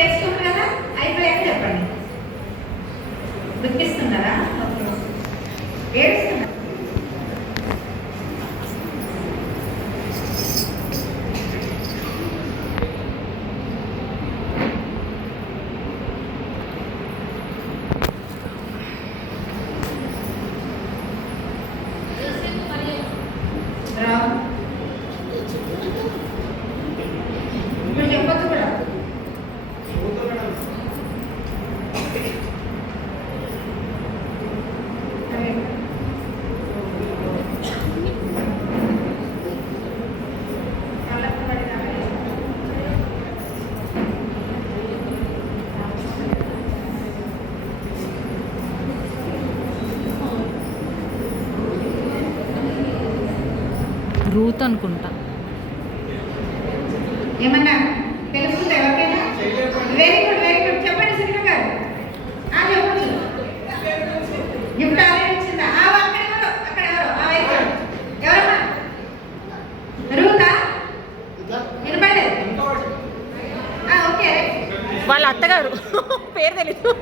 ఏడ్చుకుంటారు కదా, అయిపోయాక చెప్పండి. దుఃఖిస్తున్నారా? ఏడుస్తున్నారు. ఇప్పుడు చెప్పొచ్చు కూడా. రూత్ అనుకుంటా. ఏమన్నా తెలుస్తుందా ఎవరికైనా? Very good, very good. చెప్పండి శ్రీను గారు. చెప్పచ్చు. గిఫ్ట్ ఆల్రెడీ ఇచ్చిందా? అక్కడ ఎవరు, అక్కడ ఎవరు, ఆ వైపు ఎవరమ్మా? రూతా? వినపడలేదు. ఓకే. వాళ్ళ అత్తగారు పేరు తెలీదు.